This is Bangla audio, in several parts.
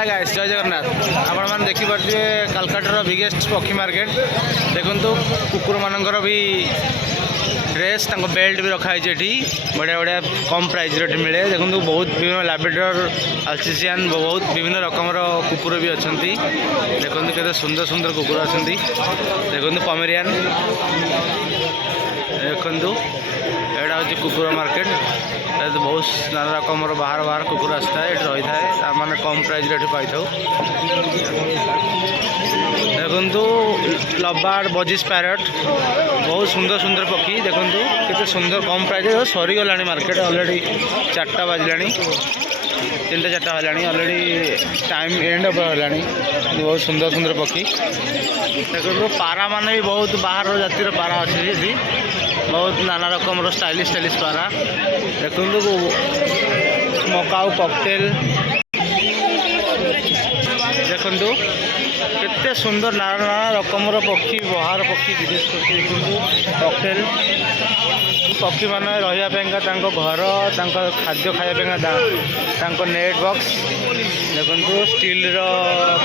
हाय गाइस जय जगन्नाथ आपण मैंने देखिपे कालकाटार बिगेस्ट पक्षी मार्केट देखु कुकुर मानकर भी ड्रेस बेल्ट भी रखाई बढ़िया बढ़िया कम प्राइस रेट मिले देखो बहुत विभिन्न लैब्राडोर अल्सेशियन बहुत विभिन्न रकम कुकुर भी अच्छा देखो के सुंदर सुंदर कुकुर अच्छा देखो पमेरियन देखु एटा हूँ कुकुर मार्केट तो बहुत नाना रकम बाहर बाहर कुकुर आसता है रही था मैंने कम प्राइस रेट पाई था देखु लबार्ड बजिस पैरट बहुत सुंदर सुंदर पक्षी देखु कितने सुंदर कम प्राइस सरीगला मार्केट अलरेडी 4टा बाजिला 3टा 4टा है अलरेडी टाइम एंड है बहुत सुंदर सुंदर पक्षी देखो पारा माने भी बहुत बाहर जातिर पारा अच्छी बहुत नाना रकम स्टाइलिश स्टाइलिश पारा देखो मकाऊ कॉकटेल देखु केते सुंदर नाना नाना रकम पक्षी बाहर पक्षी विदेश पक्षी देखो कॉकटेल पक्षी मान रहा घर खाद्य खाया नेट बॉक्स देखो स्टील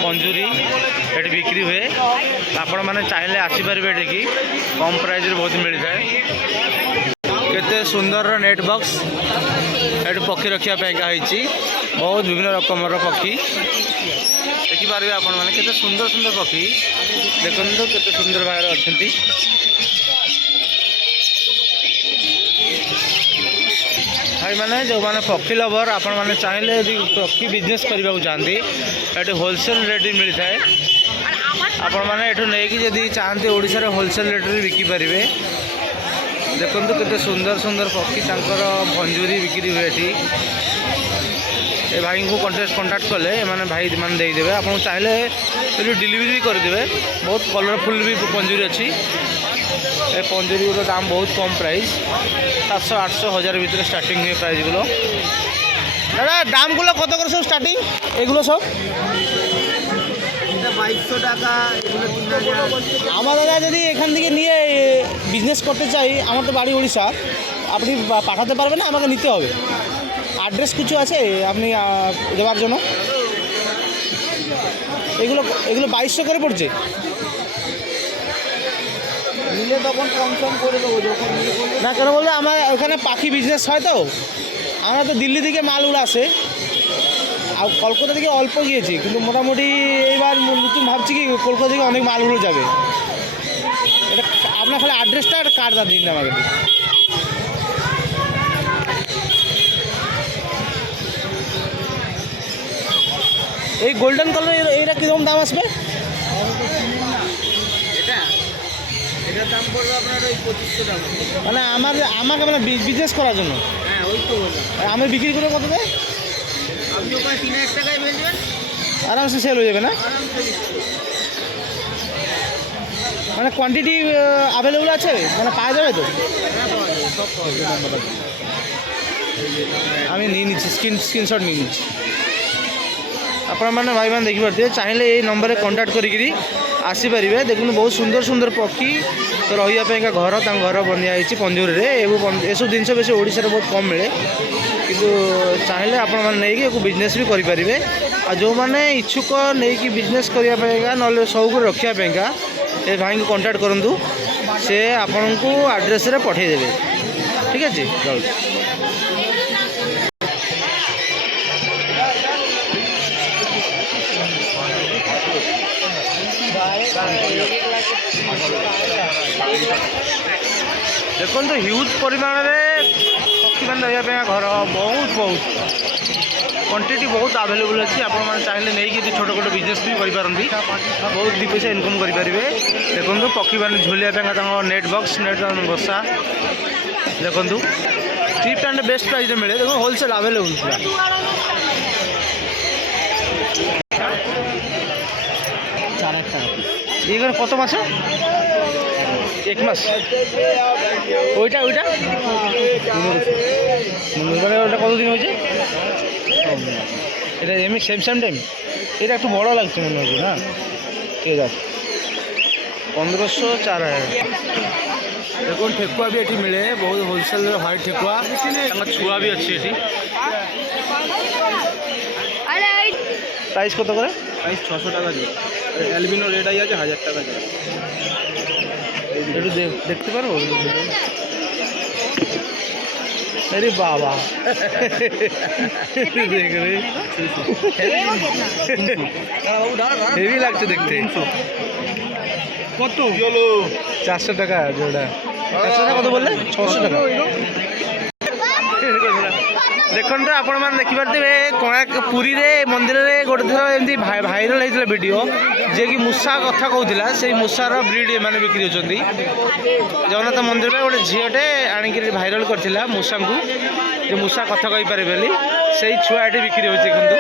पंजुरी ये बिक्री हुए आपण मैंने चाहिए आसीपारे एठी कम प्राइस बहुत मिलता है केते सुंदर नेट बॉक्स ये पक्षी रखापी बहुत विभिन्न रकम पक्षी देखिपारे आपण मैंने केते सुंदर सुंदर पक्षी देखो केते सुंदर भाव अच्छा भाई मैंने जो मैंने पक्षी लवर आपण मैंने चाहिए यदि पक्षी बिजनेस करने को चाहती ये होलसेल रेट मिलता है आपण मैंने ये नहीं जदि चाहते ओडिशा होलसेल रेट में बिकिपारे देखो केते सुंदर सुंदर पक्षी पंजुरी बिक्री हुए ये भाई को कंटाक्ट कले मैंने भाई मैंने देदेवे आप चाहिए डिलीवरी भी करदे बहुत कलरफुल भी पंजुरी अच्छी ये पंजुरी गुलो दाम बहुत कम प्राइस 700-800 1000 भीतर स्टार्टिंग हुए प्राइस गुलो दादा दाम गुलो कत कर सब स्टार्टिंग एगुलो सब 2200 টাকা এগুলো 3000 আমার দাদা যদি এখান থেকে নিয়ে বিজনেস করতে চাই আমার তো বাড়ি উড়িষ্যা আপনি পাঠাতে পারবেন না আমাকে নিতে হবে অ্যাড্রেস কিছু আছে আপনি দেওয়ার জন্য এগুলো এগুলো 2200 করে পড়ছে নিলে তখন কম কম করে দেবো যখন না কেন বলতে আমার ওখানে পাখি বিজনেস হয় তো আমরা তো দিল্লি থেকে মালগুলো আসে আর কলকাতা থেকে অল্প গিয়েছি কিন্তু মোটামুটি এইবার নতুন ভাবছি কি কলকাতা থেকে অনেক মালগুলো যাবে এটা আপনার খালি অ্যাড্রেসটা আর কার্ডটা দিন আমাকে এই গোল্ডেন কালার এইটা কীরকম দাম আসবে এটার দাম পড়বে আপনার ওই 2500 টাকা মানে আমাকে মানে বিজনেস করার জন্য হ্যাঁ ওই তো আমি বিক্রি করে কত দেয় আপনি ওখানে 3000 টাকায় বেচবেন আরামসে সেল হয়ে যাবে না মানে কোয়ান্টিটি অ্যাভেলেবল আছে মানে পাওয়া যাবে তো হ্যাঁ পাওয়া যাবে সব পাওয়া যাবে আমি নিয়ে নিচ্ছি স্ক্রিনশট নিয়ে নিচ্ছি আপনার মানে ভাই মানে দেখিপারে চাইলে এই নম্বরে কন্টাক্ট করিকি আসিপারে দেখুন বহুত সুন্দর সুন্দর পক্ষী রহিয়াপাইকা ঘর ঘর বনিয়া হয়েছি পঞ্জুরি এসব জিনিস বেশি ওড়িশার বহুত কম মিলে কিন্তু চাইলে আপনার নেই বিজনেস भी करें आ जो मैंने इच्छुक नहीं बिजनेस करने ना शौक रखापा ये भाई को कंटाक्ट करूँ से आपण को आड्रेस पठेदेवे ठीक है रही देखो तो ह्यूज परिमाण में पक्षी मान रहा घर बहुत बहुत क्वांटिटी बहुत अवेलेबल अच्छी आप चाहिए नहीं छोट छोट बिजनेस भी करें बहुत दी पैसा इनकम करेंगे देखो पक्षी मैंने झुलिया नेट बॉक्स नेट बसा देखो चीप एंड बेस्ट प्राइस मिले देखो होलसेल अवेलेबल पूरा ये कत मास 1 मास ওইটা ওইটা মানে ওটা কতদিন হয়েছে এটা এমনি সেম টাইম এটা একটু বড় লাগছে মনে হচ্ছে না ঠিক আছে 1500 4000 देखो ठेकुआ भी ये मिले बहुत होलसेल व्हाइट ठेकुआ छुआ भी अच्छी ये প্রাইস কত করে? প্রাইস 600 টাকা জোড়া। অ্যালবিনো রেড আই আছে 1000 টাকা জোড়া। একটু দেখতে পারবো? अरे बाबा देख रहे हेवी লাগছে দেখতে। কত? 400 টাকা জোড়া। 400 টাকা কত বললে? 600 টাকা। ଦେଖନ୍ତୁ ଆପଣମାନେ ଦେଖିପାରୁଥିବେ କୋଣାର୍କ ପୁରୀରେ ମନ୍ଦିରରେ ଗୋଟେ ଥର ଏମିତି ଭାଇରାଲ ହେଇଥିଲା ଭିଡ଼ିଓ, ଯିଏକି ମୂଷା କଥା କହୁଥିଲା। ସେଇ ମୂଷାର ବ୍ରିଡ୍ ଏମାନେ ବିକ୍ରି ହେଉଛନ୍ତି। ଜଗନ୍ନାଥ ମନ୍ଦିରରେ ଗୋଟେ ଝିଅଟେ ଆଣିକିରି ଭାଇରାଲ କରିଥିଲା ମୂଷାଙ୍କୁ, ଯେ ମୂଷା କଥା କହିପାରେ ବୋଲି। ସେଇ ଛୁଆ ଏଠି ବିକ୍ରି ହେଉଛି ଦେଖନ୍ତୁ।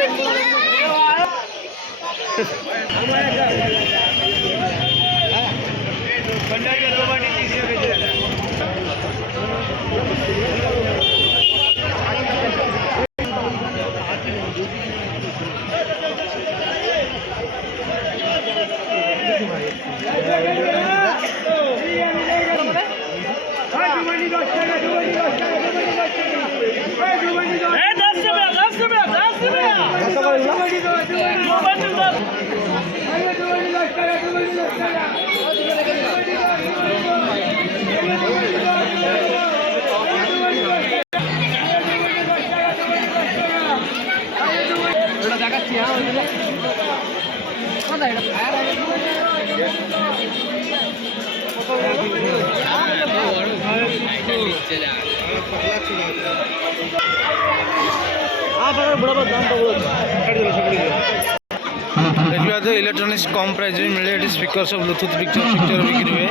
देखिए तो इलेक्ट्रॉनिक्स कम प्राइस में मिले। ये स्पीकर सब ब्लूटूथ पिक्चर बिक्री हुए।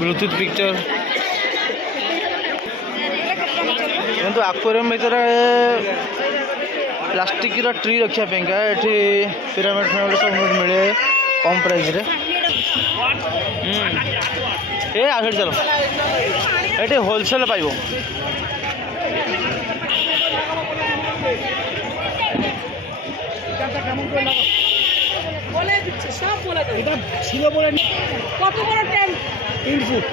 ब्लूटूथ पिक्चर किंतु आक्वेरियम भीतर प्लास्टिक ट्री रखापा ये पिरामिड फिरामिड सब मिले कम प्राइस रे। ए आगे चलो ये होलसेल पाइब। কত বড় ট্যাঙ্ক? 3 ফুট।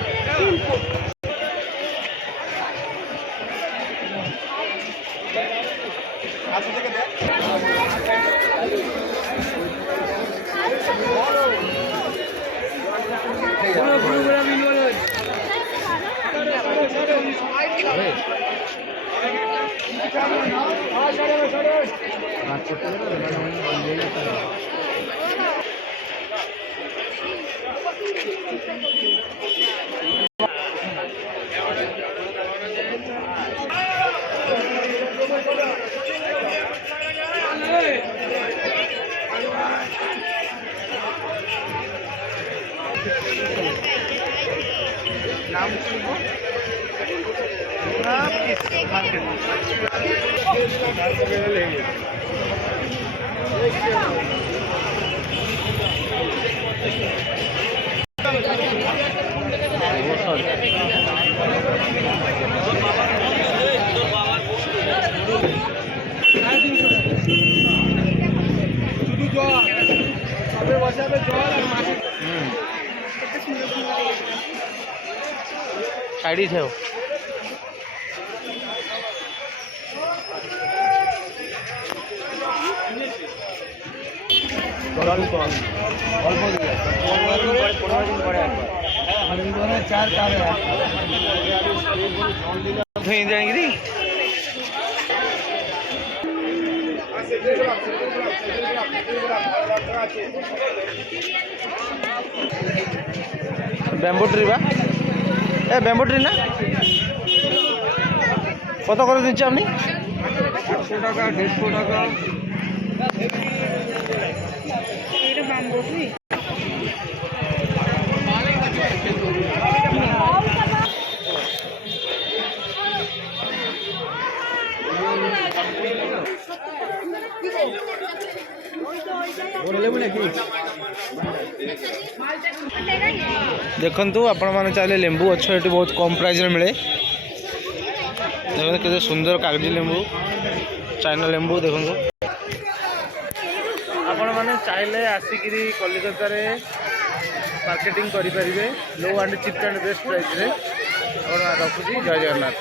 साइड है जाएंगे बैम्बू ट्री बा ए बैम्बू ट्री ना কত করে দিচ্ছি আপনি? 800 টাকা 150 টাকা। এটা বাম্বু ট্রি। देखु आपण मैंने चाहिए लेंबू गछ ये बहुत कम प्राइस मिले। देखो केते सुंदर कागजी लेंबू चाइना लेंबू देखो। आपण मैंने चाहिए आसिकी कलिकता रे मार्केटिंग करें लो and cheap and best price रे। रखुची जय जगन्नाथ।